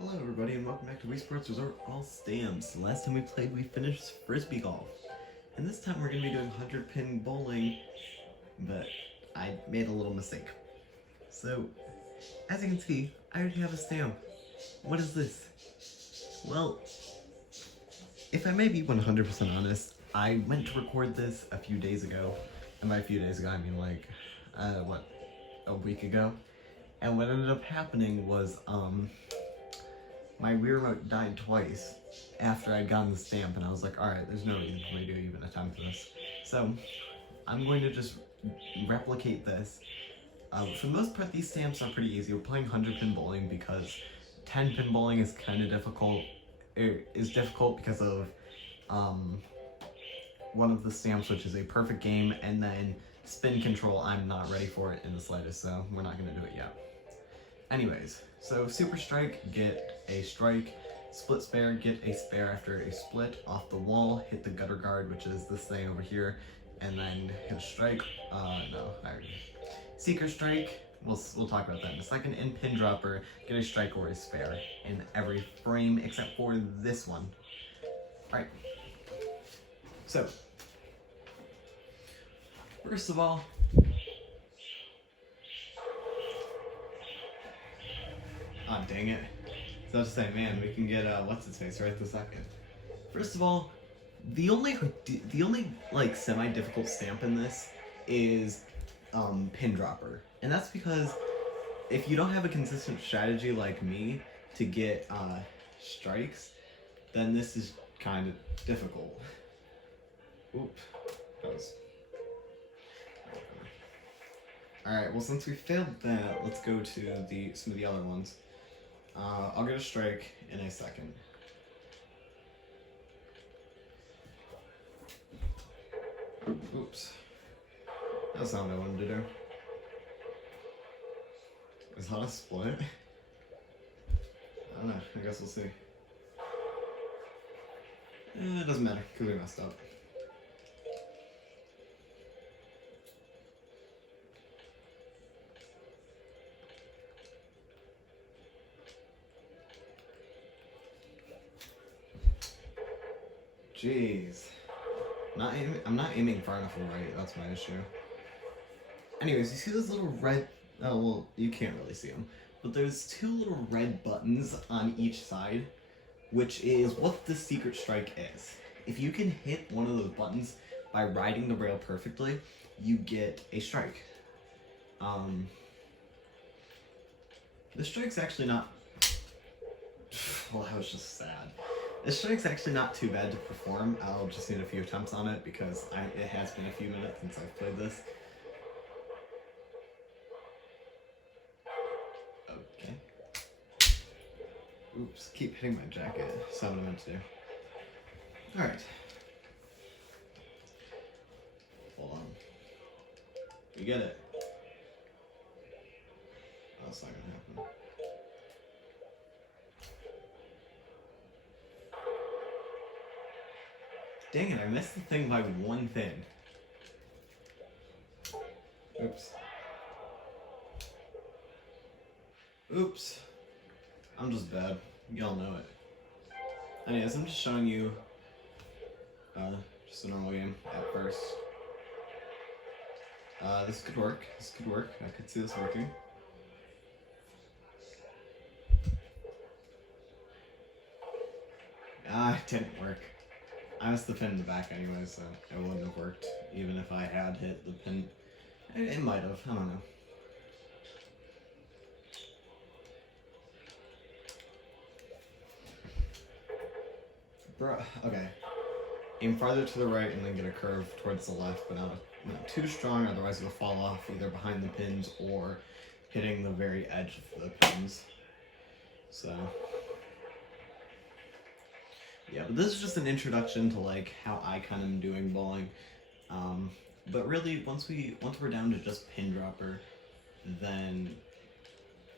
Hello everybody and welcome back to Wii Sports Resort All Stamps. The last time we played we finished Frisbee Golf. And this time we're going to be doing 100 pin bowling, but I made a little mistake. So, as you can see, I already have a stamp. What is this? Well, if I may be 100% honest, I went to record this a few days ago. And by a few days ago I mean like, a week ago. And what ended up happening was, my Wii remote died twice after I'd gotten the stamp, and I was like, alright, there's no reason for me to even attempt this. So, I'm going to just replicate this. For the most part, these stamps are pretty easy. We're playing 100 pin bowling because 10 pin bowling is kind of difficult. It is difficult because of one of the stamps, which is a perfect game, and then spin control, I'm not ready for it in the slightest, so we're not going to do it yet. Anyways, so super strike, get a strike, split spare, get a spare after a split off the wall, hit the gutter guard, which is this thing over here, and then hit a strike, seeker strike, we'll talk about that in a second, and pin dropper, get a strike or a spare in every frame except for this one. Alright, so, first of all, oh, dang it. So I was saying, man, we can get, what's-its-face right this second. First of all, the only like, semi-difficult stamp in this is, pin dropper. And that's because if you don't have a consistent strategy like me to get, strikes, then this is kind of difficult. Oop. That was... Alright, well, since we failed that, let's go to some of the other ones. I'll get a strike in a second. Oops. That's not what I wanted to do. Is that a split? I don't know. I guess we'll see. It doesn't matter, because we messed up. Jeez. I'm not aiming far enough right, that's my issue. Anyways, you see those little red... Oh, well, you can't really see them. But there's two little red buttons on each side, which is what the secret strike is. If you can hit one of those buttons by riding the rail perfectly, you get a strike. The strike's actually not... Well, that was just sad. This strike's actually not too bad to perform. I'll just need a few attempts on it because it has been a few minutes since I've played this. Okay. Oops, keep hitting my jacket. That's not what I meant to do. Alright. Hold on. You get it. Oh, that's not gonna happen. Dang it, I missed the thing by one thing. Oops. Oops. I'm just bad. Y'all know it. Anyways, I'm just showing you just a normal game at first. This could work. This could work. I could see this working. Ah, it didn't work. I missed the pin in the back anyway, so it wouldn't have worked, even if I had hit the pin. It might have, I don't know. Bro, okay. Aim farther to the right and then get a curve towards the left, but not too strong, otherwise you'll fall off either behind the pins or hitting the very edge of the pins. So... yeah, but this is just an introduction to like how I kind of am doing bowling. But really, once we're down to just pin dropper, then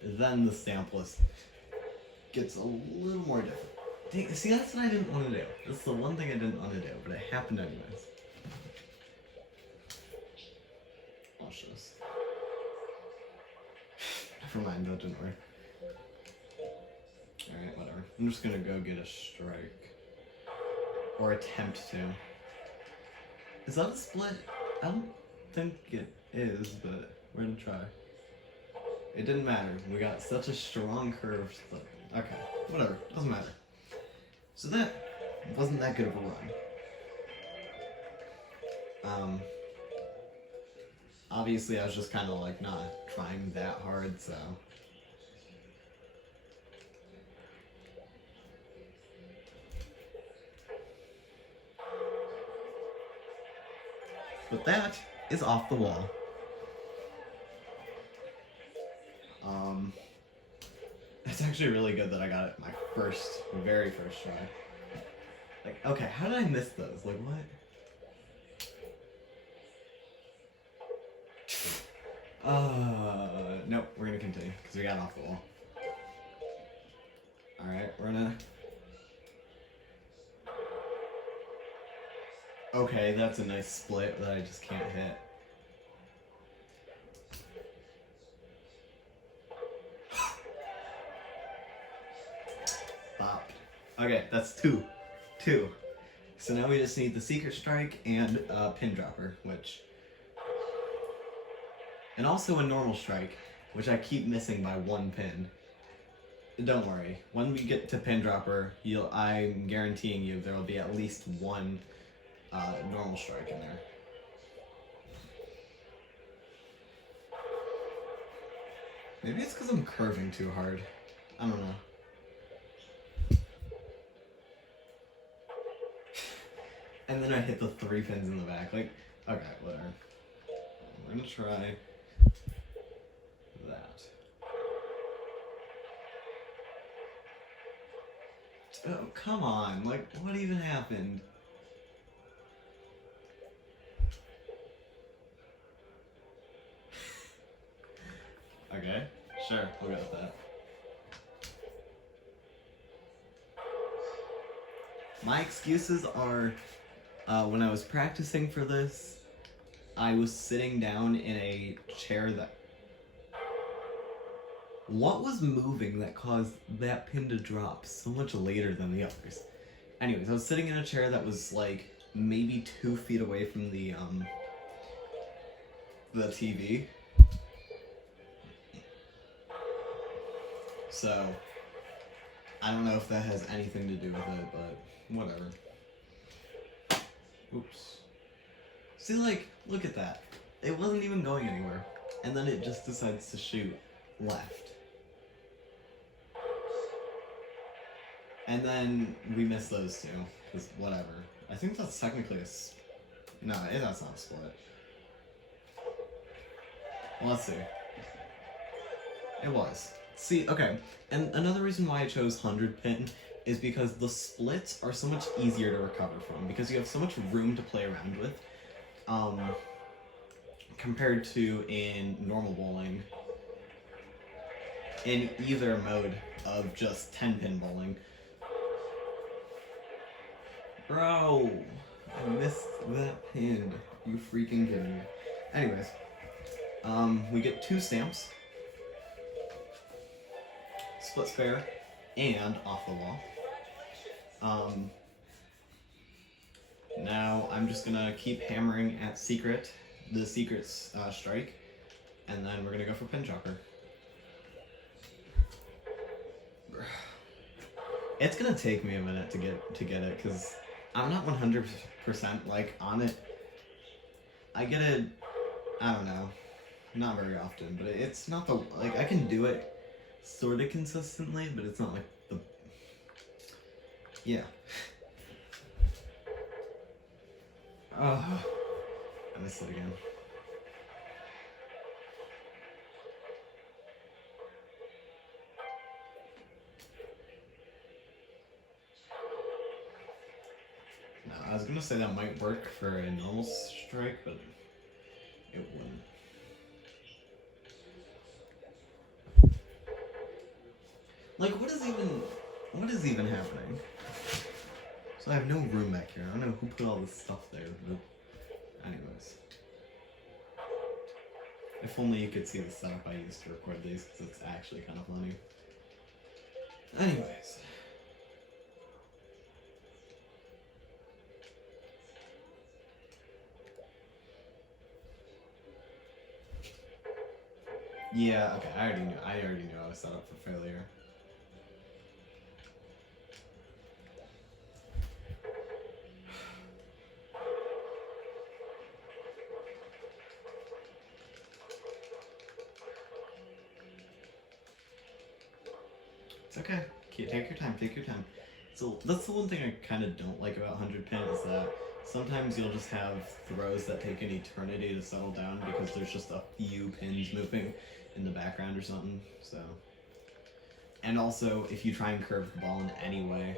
the stamp list gets a little more difficult. See, that's what I didn't want to do. That's the one thing I didn't want to do, but it happened anyways. Watch this. Never mind, that didn't work. Alright, I'm just gonna go get a strike. Or attempt to. Is that a split? I don't think it is, but we're gonna try. It didn't matter. We got such a strong curve. Okay, whatever. Doesn't matter. So that wasn't that good of a run. Obviously I was just kind of like not trying that hard, so. But that is off the wall. It's actually really good that I got it my very first try. Like, okay, how did I miss those? Like, what? Nope, we're gonna continue, because we got off the wall. Alright, we're gonna... Okay, that's a nice split that I just can't hit. Stop. Okay, that's two. So now we just need the secret strike and pin dropper, which... And also a normal strike, which I keep missing by one pin. Don't worry, when we get to pin dropper, I'm guaranteeing you there will be at least one normal strike in there. Maybe it's because I'm curving too hard. I don't know. And then I hit the 3 pins in the back. Like, okay, whatever. We're gonna try that. Oh, come on. Like, what even happened? Okay, sure, we'll go with that. My excuses are, when I was practicing for this, I was sitting down in a chair that... What was moving that caused that pin to drop so much later than the others? Anyways, I was sitting in a chair that was like maybe 2 feet away from the TV. So, I don't know if that has anything to do with it, but whatever. Oops. See, like, look at that. It wasn't even going anywhere. And then it just decides to shoot left. And then we missed those two, because whatever. I think that's technically a... No, that's not a split. Well, let's see. It was. See, okay, and another reason why I chose 100 pin is because the splits are so much easier to recover from, because you have so much room to play around with, compared to in normal bowling, in either mode of just 10 pin bowling. Bro, I missed that pin. You freaking kidding me. Anyways, we get 2 stamps. Split spare, and off the wall. Now I'm just gonna keep hammering at the secret's strike, and then we're gonna go for pin dropper. It's gonna take me a minute to get it, because I'm not 100% like on it. I get it, I don't know, not very often, but it's not the, like, I can do it sort of consistently, but it's not like the... Yeah. Oh, I missed it again. Now, I was gonna say that might work for a normal strike, but it wouldn't. Like, what is even happening? So I have no room back here. I don't know who put all this stuff there, but anyways. If only you could see the setup I used to record these, because it's actually kind of funny. Anyways. Yeah, okay, I already knew I was set up for failure. It's okay. Take your time, take your time. So that's the one thing I kind of don't like about 100 pin is that sometimes you'll just have throws that take an eternity to settle down because there's just a few pins moving in the background or something, so. And also, if you try and curve the ball in any way.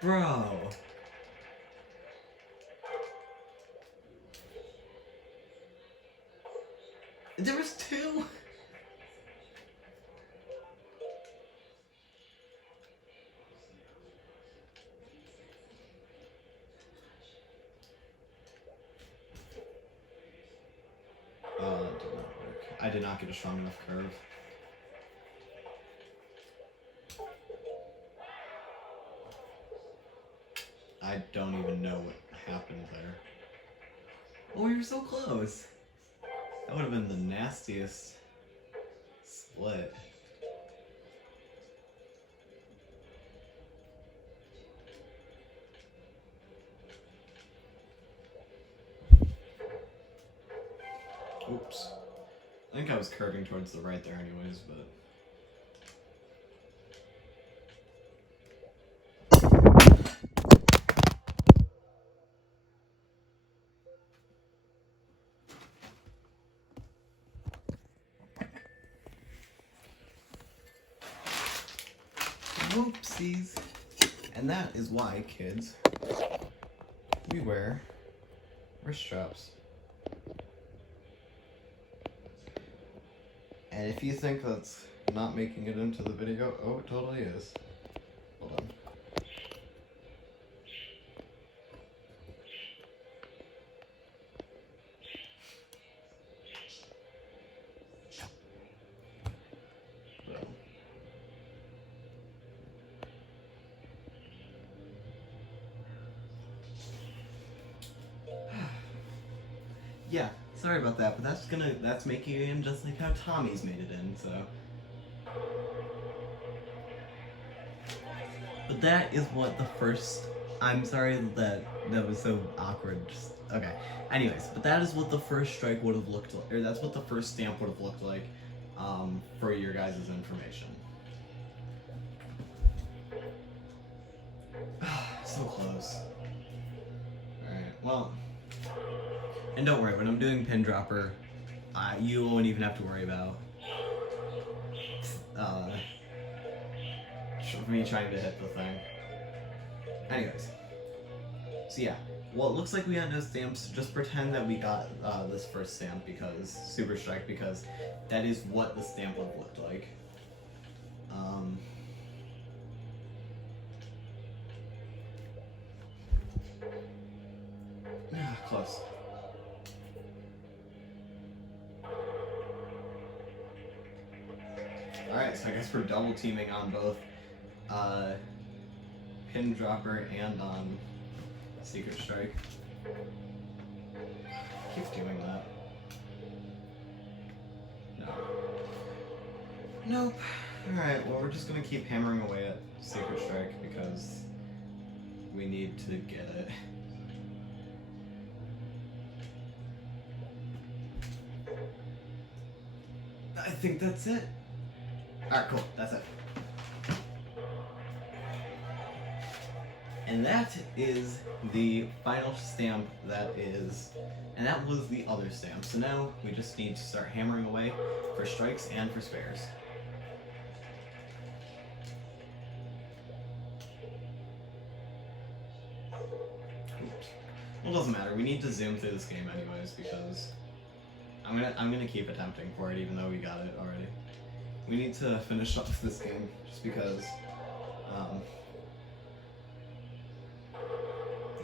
Bro! There was two! That did not work. I did not get a strong enough curve. I don't even know what happened there. Oh, we were so close! That would have been the nastiest split. Oops. I think I was curving towards the right there anyways, but... Whoopsies. And that is why, kids, we wear wrist straps. And if you think that's not making it into the video, oh, it totally is. Hold on. Yeah, sorry about that, but that's making it in just like how Tommy's made it in, so. But that is what the first, I'm sorry that was so awkward, just, okay. Anyways, but that is what the first strike would have looked like, or that's what the first stamp would have looked like, for your guys' information. So close. Alright, well. And don't worry, when I'm doing pin dropper, you won't even have to worry about me trying to hit the thing. Anyways, so yeah, well, it looks like we got no stamps. Just pretend that we got this first stamp because Super Strike, because that is what the stamp would have looked like. Close. Alright, so I guess we're double teaming on both pin dropper and on Secret Strike. Keep doing that. No. Nope. Alright, well, we're just gonna keep hammering away at Secret Strike because we need to get it. I think that's it. Alright, cool. That's it. And that is the final stamp and that was the other stamp. So now we just need to start hammering away for strikes and for spares. Oops. Well, it doesn't matter. We need to zoom through this game anyways because I'm gonna keep attempting for it even though we got it already. We need to finish up this game just because,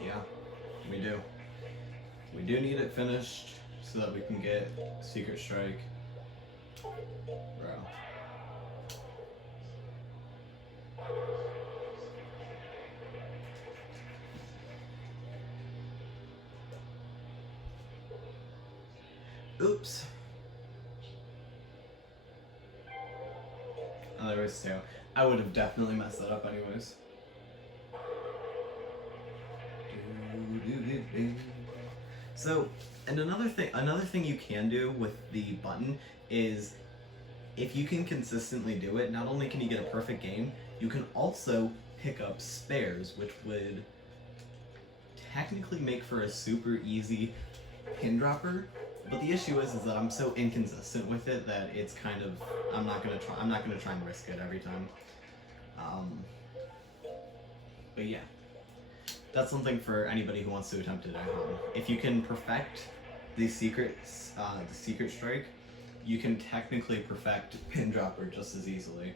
yeah, we do. We do need it finished so that we can get Secret Strike. Bro. Oops. Oh, there was two. I would have definitely messed that up anyways. So, and another thing you can do with the button is if you can consistently do it, not only can you get a perfect game, you can also pick up spares, which would technically make for a super easy pin dropper. But the issue is that I'm so inconsistent with it that it's kind of I'm not gonna try and risk it every time. But yeah, that's something for anybody who wants to attempt it at home. If you can perfect the secret strike, you can technically perfect pin dropper just as easily.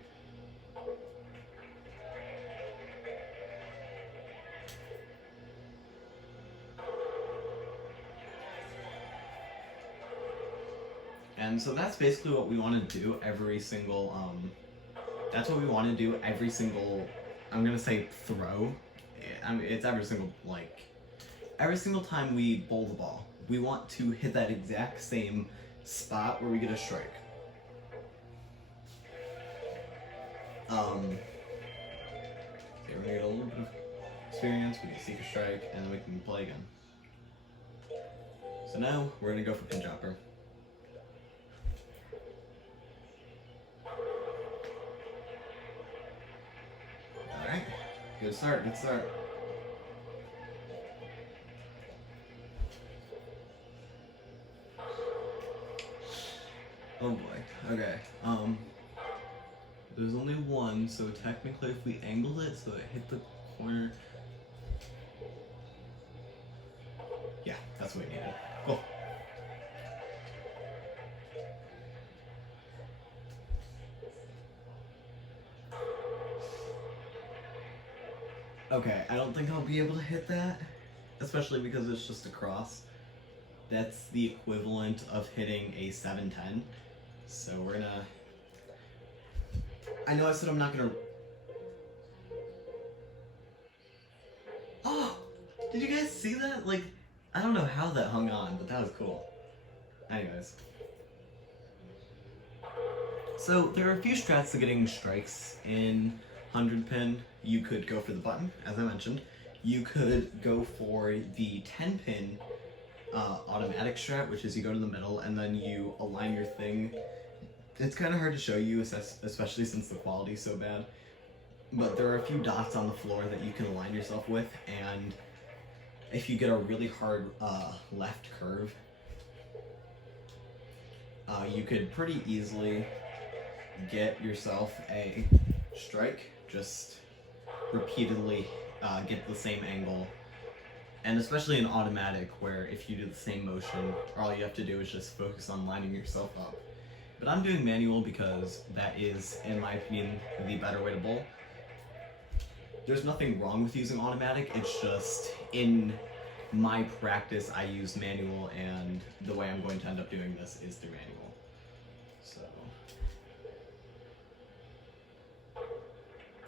And so that's basically what we want to do every single, that's what we want to do every single, I'm going to say throw. I mean, it's every single time we bowl the ball. We want to hit that exact same spot where we get a strike. Okay, we're going to get a little bit of experience, we can seek a strike, and then we can play again. So now, we're going to go for pin dropper. Alright, good start. Oh boy, okay, there's only one, so technically if we angled it so it hit the corner, yeah, that's what we needed. Cool. Okay, I don't think I'll be able to hit that, especially because it's just a cross. That's the equivalent of hitting a 7-10. So we're gonna... I know I said I'm not gonna... Oh! Did you guys see that? Like, I don't know how that hung on, but that was cool. Anyways. So there are a few strats to getting strikes in 100 pin. You could go for the button, as I mentioned. You could go for the 10 pin automatic strat, which is you go to the middle and then you align your thing. It's kind of hard to show you, especially since the quality's so bad. But there are a few dots on the floor that you can align yourself with, and if you get a really hard left curve, you could pretty easily get yourself a strike. Just repeatedly get the same angle. And especially in automatic, where if you do the same motion, all you have to do is just focus on lining yourself up. But I'm doing manual because that is, in my opinion, the better way to bowl. There's nothing wrong with using automatic, it's just in my practice I use manual, and the way I'm going to end up doing this is through manual. So...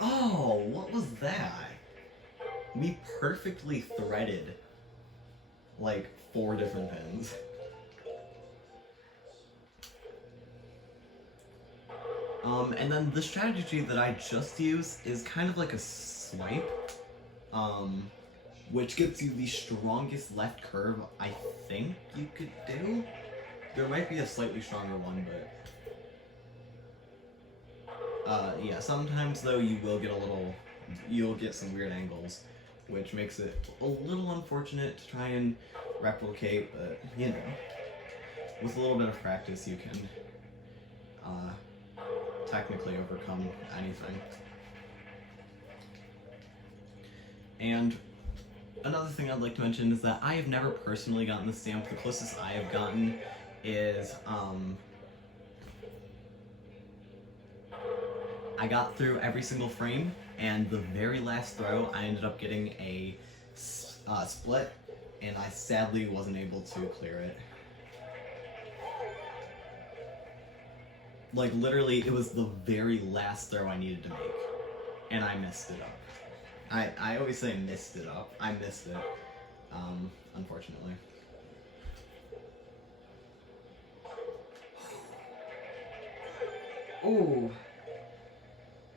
Oh, what was that? We perfectly threaded like 4 different pins. And then the strategy that I just used is kind of like a swipe, which gets you the strongest left curve I think you could do. There might be a slightly stronger one, but yeah, sometimes though you'll get some weird angles, which makes it a little unfortunate to try and replicate, but you know, with a little bit of practice you can technically overcome anything. And another thing I'd like to mention is that I have never personally gotten the stamp. The closest I have gotten is I got through every single frame, and the very last throw I ended up getting a split, and I sadly wasn't able to clear it. Like literally, it was the very last throw I needed to make, and I messed it up. I always say missed it up. I missed it, unfortunately. Ooh,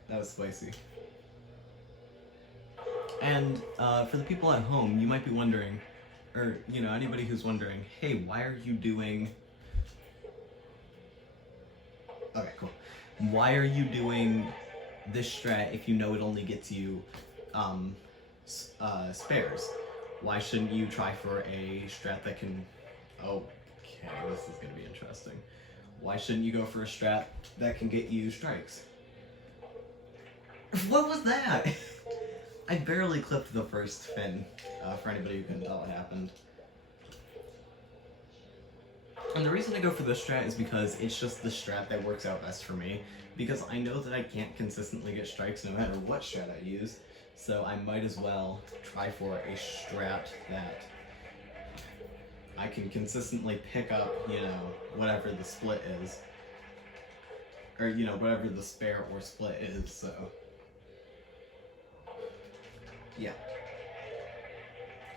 that was spicy. And for the people at home, you might be wondering, or anybody who's wondering, hey, why are you doing? Okay, cool. Why are you doing this strat if you know it only gets you spares? Why shouldn't you try for a strat that can... Okay, this is gonna be interesting. Why shouldn't you go for a strat that can get you strikes? What was that? I barely clipped the first fin, for anybody who couldn't tell what happened. And the reason I go for this strat is because it's just the strat that works out best for me, because I know that I can't consistently get strikes no matter what strat I use, so I might as well try for a strat that I can consistently pick up, whatever the split is. Or, whatever the spare or split is, so... Yeah.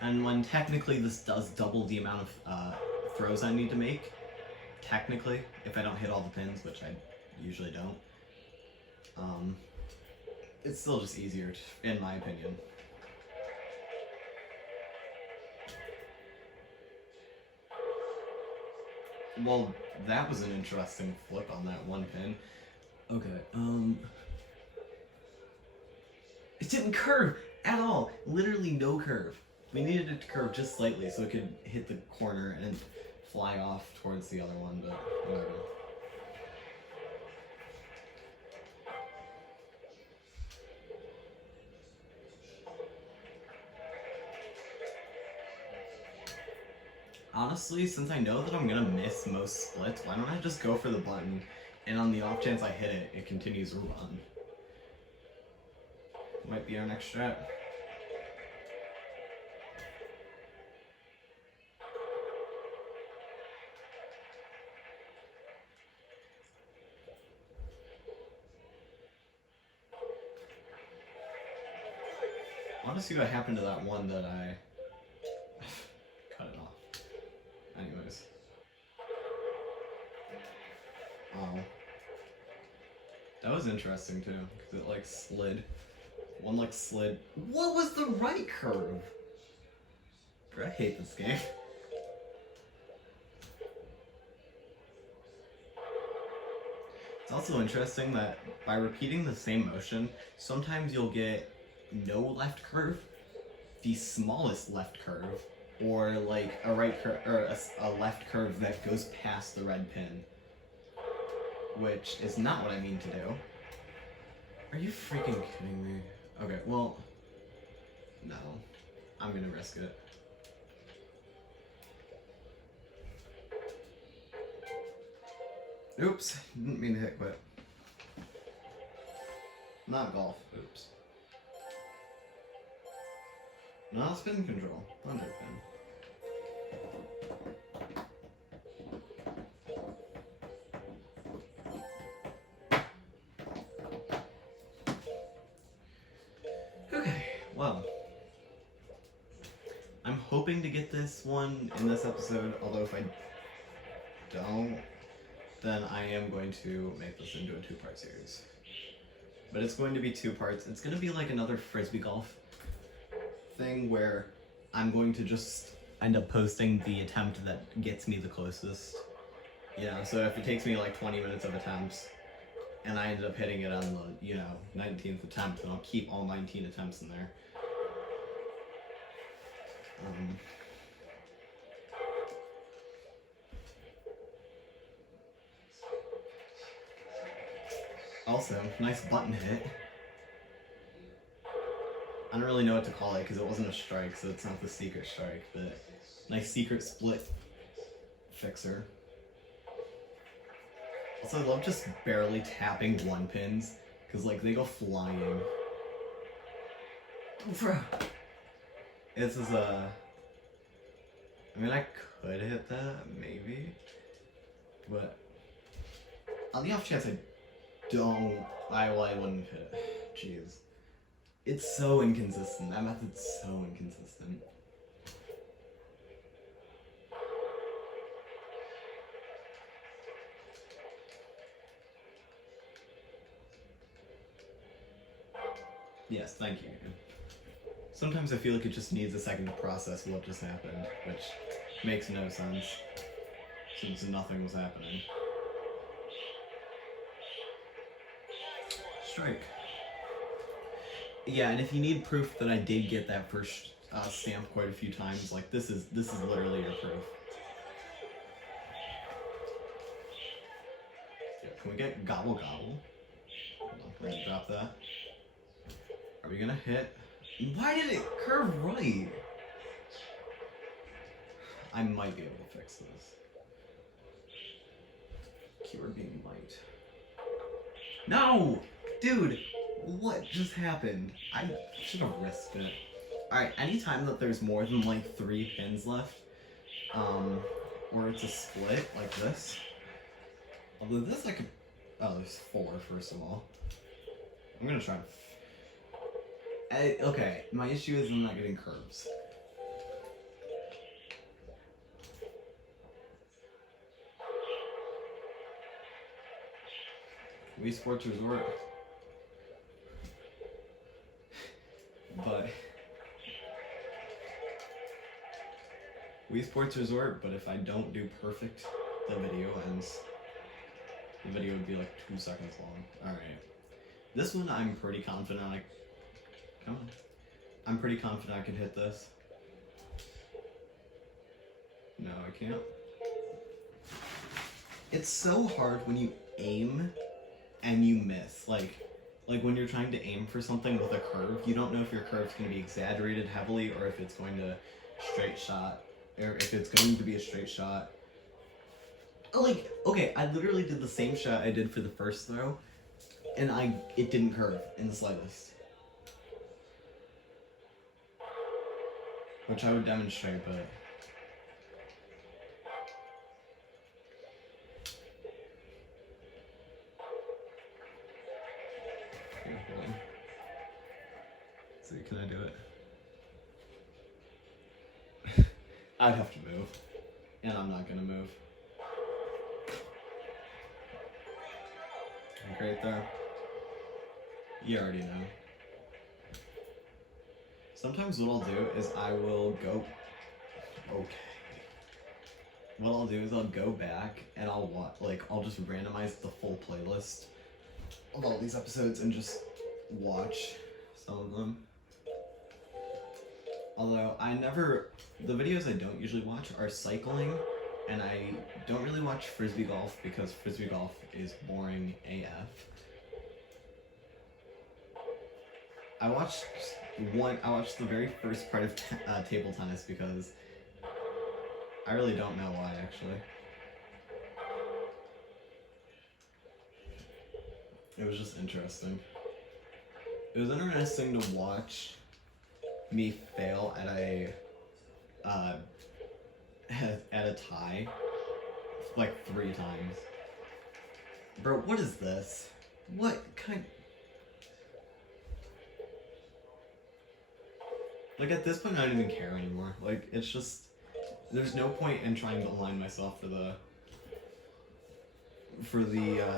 And when technically this does double the amount of throws I need to make, technically, if I don't hit all the pins, which I usually don't, it's still just easier, in my opinion. Well, that was an interesting flip on that one pin. Okay, it didn't curve at all. Literally no curve. We needed it to curve just slightly so it could hit the corner and fly off towards the other one, but whatever. Honestly, since I know that I'm gonna miss most splits, why don't I just go for the button, and on the off chance I hit it, it continues to run. Might be our next strat. I want to see what happened to that one that I cut it off. Anyways. Oh. That was interesting too, because it slid. One slid. What was the right curve? Bro, I hate this game. It's also interesting that by repeating the same motion, sometimes you'll get no left curve, the smallest left curve, or a right curve or a left curve that goes past the red pin, which is not what I mean to do. Are you freaking kidding me? Okay, well, no, I'm gonna risk it. Oops, didn't mean to hit quit. Not golf, oops. Not spin control, 100 pin. Okay, well. I'm hoping to get this one in this episode, although if I don't, then I am going to make this into a 2-part series. But it's going to be 2 parts. It's going to be like another Frisbee golf thing where I'm going to just end up posting the attempt that gets me the closest. So if it takes me 20 minutes of attempts and I ended up hitting it on the, 19th attempt, then I'll keep all 19 attempts in there. Also, nice button hit. I don't really know what to call it because it wasn't a strike, so it's not the secret strike, but nice secret split fixer. Also, I love just barely tapping 1-pins because they go flying. This is I mean, I could hit that, maybe, but on the off chance I wouldn't hit it. Jeez. It's so inconsistent. That method's so inconsistent. Yes, thank you. Sometimes I feel like it just needs a second to process what just happened, which makes no sense, since nothing was happening. Strike. Yeah, and if you need proof that I did get that first stamp quite a few times, like this is literally your proof. Yeah, can we get gobble gobble? We're gonna drop that. Are we gonna hit? Why did it curve right? I might be able to fix this. Keyword being might. No! Dude! What just happened? I should have risked it. Alright, anytime that there's more than like 3 pins left, or it's a split like this. Although this I could. Oh, there's 4 first of all. I'm gonna try to. Okay, my issue is I'm not getting curves. Wii Sports Resort. But Wii Sports Resort, but if I don't do perfect, the video ends. The video would be like 2 seconds long. Alright. This one I'm pretty confident come on. I'm pretty confident I can hit this. No, I can't. It's so hard when you aim and you miss. Like when you're trying to aim for something with a curve, you don't know if your curve's going to be exaggerated heavily or if it's going to straight shot, or if it's going to be a straight shot. Like, okay, I literally did the same shot I did for the first throw, and it didn't curve in the slightest. Which I would demonstrate, but... Here, hold on. Let's see, can I do it? I'd have to move. And I'm not gonna move. Great there. You already know. Sometimes what I'll do is I will go... Okay. What I'll do is I'll go back and I'll I'll just randomize the full playlist of all these episodes and just watch some of them. Although the videos I don't usually watch are cycling, and I don't really watch Frisbee golf because Frisbee golf is boring AF. I watched the very first part of table tennis because I really don't know why, actually. It was just interesting. It was interesting to watch me fail at a tie like 3 times. Bro, what is this? What kind? Like at this point I don't even care anymore. Like it's just there's no point in trying to align myself for the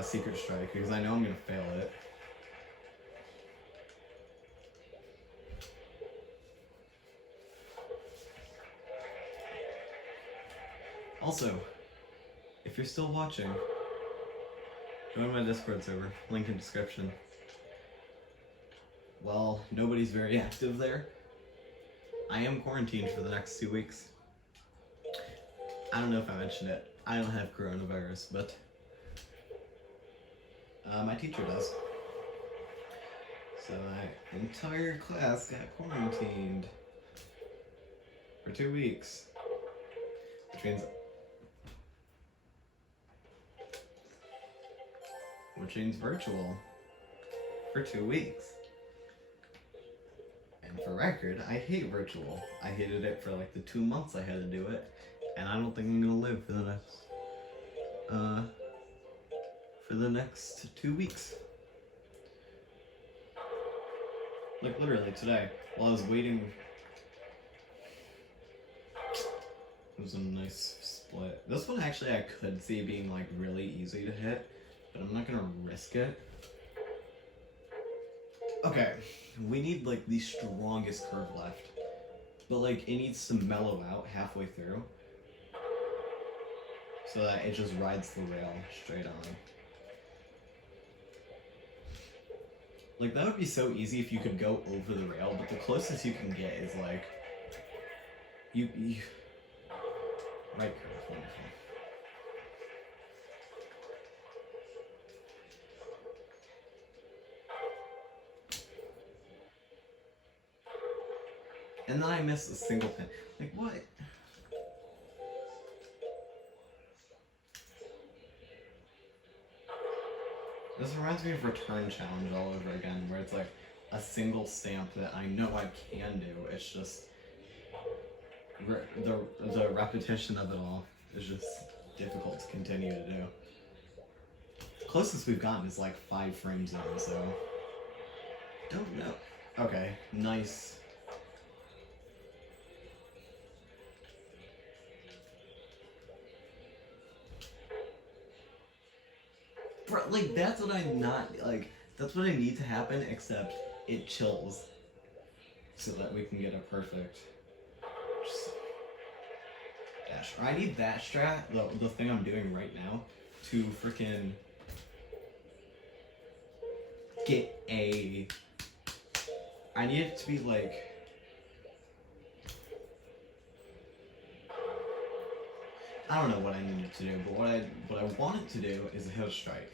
secret strike because I know I'm gonna fail it. Also, if you're still watching, join my Discord server, link in description. Well, nobody's very active there. I am quarantined for the next 2 weeks. I don't know if I mentioned it. I don't have coronavirus, but my teacher does. So my entire class got quarantined for 2 weeks, which means virtual for 2 weeks. And for record, I hate virtual. I hated it for like the 2 months I had to do it, and I don't think I'm gonna live for the next 2 weeks. Like literally today, while I was waiting. It was a nice split. This one actually I could see being like really easy to hit, but I'm not gonna risk it. Okay, we need like the strongest curve left, but like it needs to mellow out halfway through so that it just rides the rail straight on. Like that would be so easy if you could go over the rail, but the closest you can get is like you right curve, wonderful. And then I missed a single pin. Like what? This reminds me of Return Challenge all over again, where it's like a single stamp that I know I can do. It's just the repetition of it all is just difficult to continue to do. Closest we've gotten is like 5 frames in, so don't know. Okay, nice. Bro, like that's what I'm not like. That's what I need to happen, except it chills, so that we can get a perfect dash. Or I need that strat, the thing I'm doing right now, to freaking get a. I need it to be like. I don't know what I need it to do, but what I want it to do is a hill strike.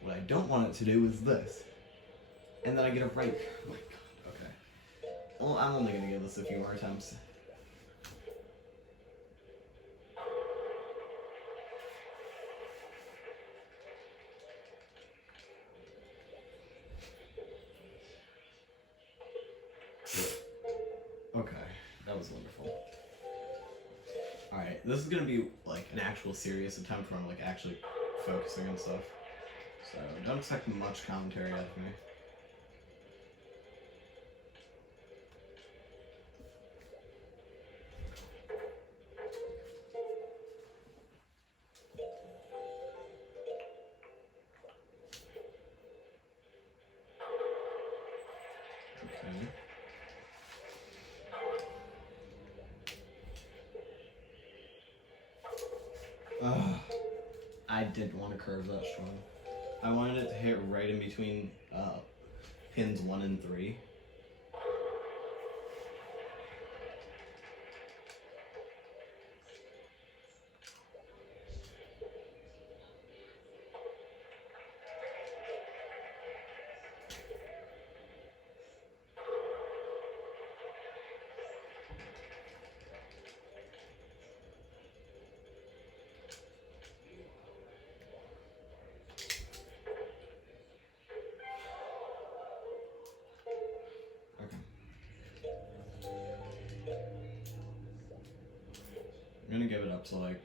What I don't want it to do is this. And then I get a right. Oh my god, okay. Well, I'm only gonna give this a few more attempts. Okay, that was wonderful. Alright, this is gonna be like an actual serious attempt where I'm like actually focusing on stuff. So don't expect much commentary out of me. Okay. I didn't want to curve that strong. I wanted it to hit right in between pins 1 and 3. I'm gonna give it up to like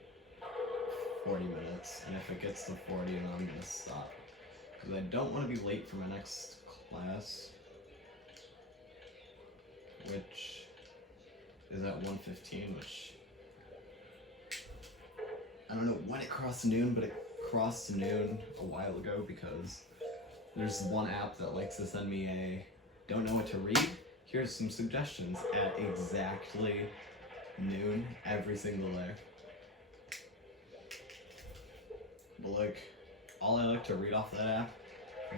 40 minutes, and if it gets to 40, then I'm gonna stop. Because I don't want to be late for my next class, which is at 1:15, which I don't know when it crossed noon, but it crossed noon a while ago because there's one app that likes to send me a don't know what to read. Here's some suggestions at exactly noon every single day. But like, all I like to read off that app,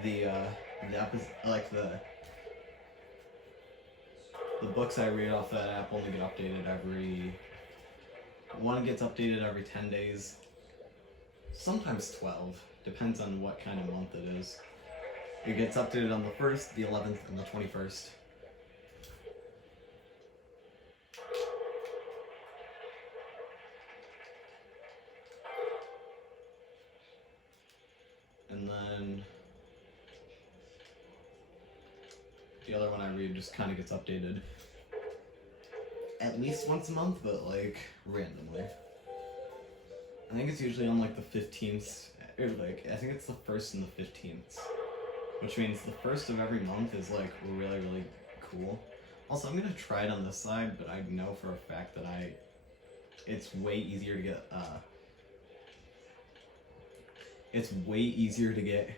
the app is like the books I read off that app only get updated one gets updated every 10 days, sometimes 12, depends on what kind of month it is. It gets updated on the 1st, the 11th, and the 21st. And then the other one I read just kind of gets updated at least once a month, but like randomly. I think it's usually on like the 15th, or like I think it's the 1st and the 15th, which means the 1st of every month is like really, really cool. Also, I'm gonna try it on this side, but I know for a fact that it's way easier to get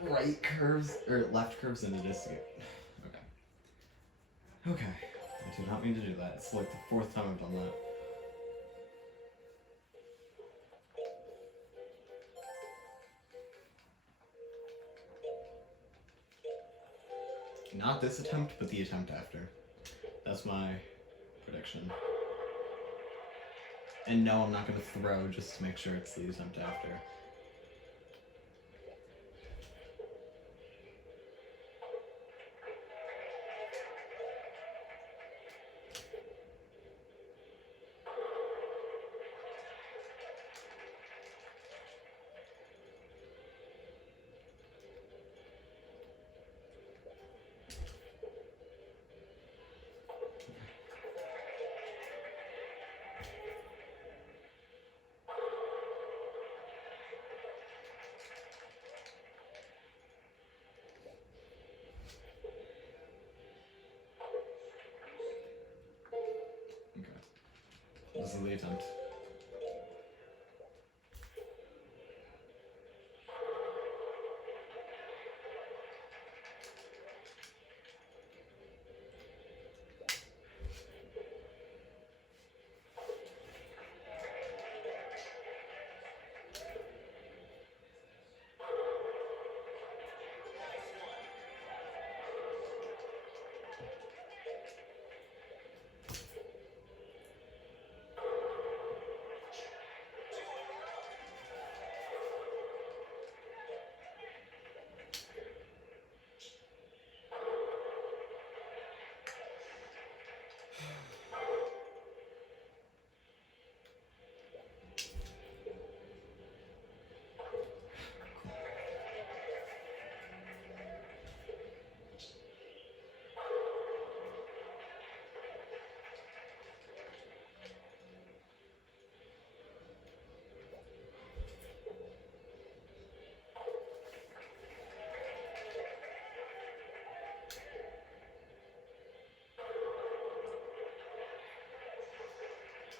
right curves, or left curves than it is to get... Okay. Okay. I do not mean to do that. It's like the 4th time I've done that. Not this attempt, but the attempt after. That's my prediction. And no, I'm not going to throw just to make sure it's the attempt after. This is the attempt.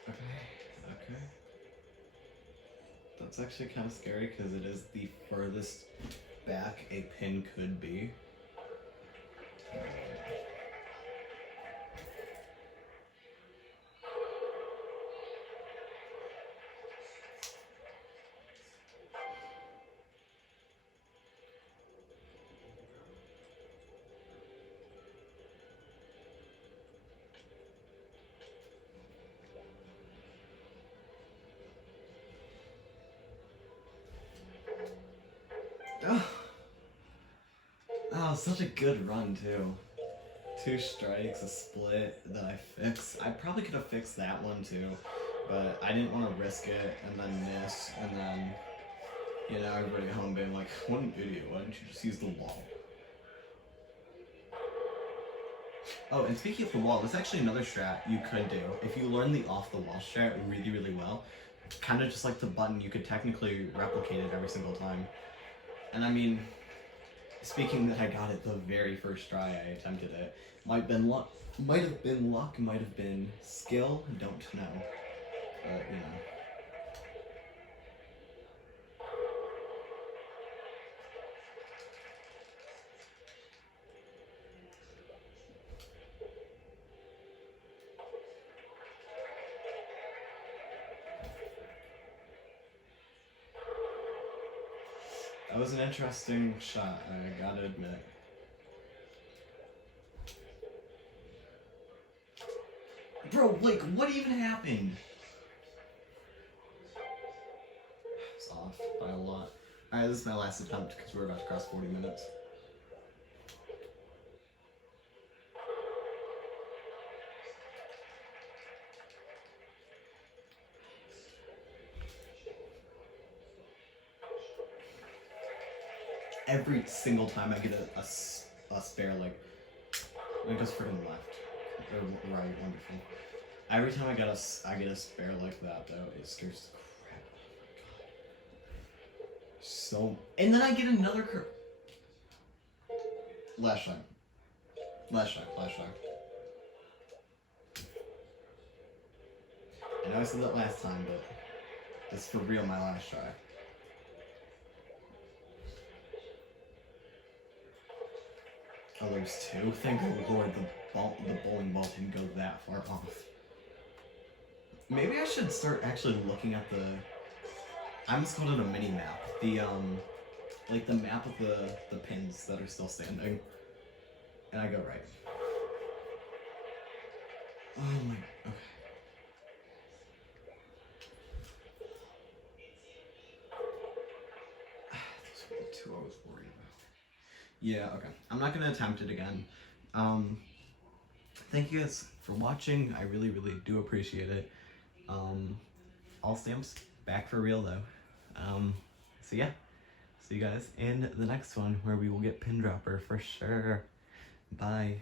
Okay. That's actually kind of scary because it is the furthest back a pin could be. Oh, such a good run too. 2 strikes, a split that I fixed. I probably could have fixed that one too, but I didn't want to risk it and then miss, and then, you know, everybody at home being like, what an idiot, why didn't you just use the wall? Oh, and speaking of the wall, there's actually another strat you could do. If you learn the off-the-wall strat really, really well, kind of just like the button, you could technically replicate it every single time. And I mean, speaking that I got it the very first try I attempted it, might have been luck, might have been skill, don't know. But, you know. That was an interesting shot, I gotta admit. Bro, like, what even happened? It's off by a lot. Alright, this is my last attempt because we're about to cross 40 minutes. Every single time I get a spare, like, it goes freaking left. Or right, wonderful. Every time I get a spare like that, though, it scares the crap out of me. So, and then I get another curve. Last shot. Last shot. I know I said that last time, but it's for real my last try. Oh, there's two? Thank the Lord the bowling ball didn't go that far off. Maybe I should start actually looking at the... I almost called it a mini map. The, like the map of the pins that are still standing. And I go right. Oh my... Okay. Those were the two I was worried about. Yeah, okay. I'm not gonna attempt it again. Thank you guys for watching. I really, really do appreciate it. All stamps back for real though. So yeah, see you guys in the next one where we will get Pin Dropper for sure. Bye.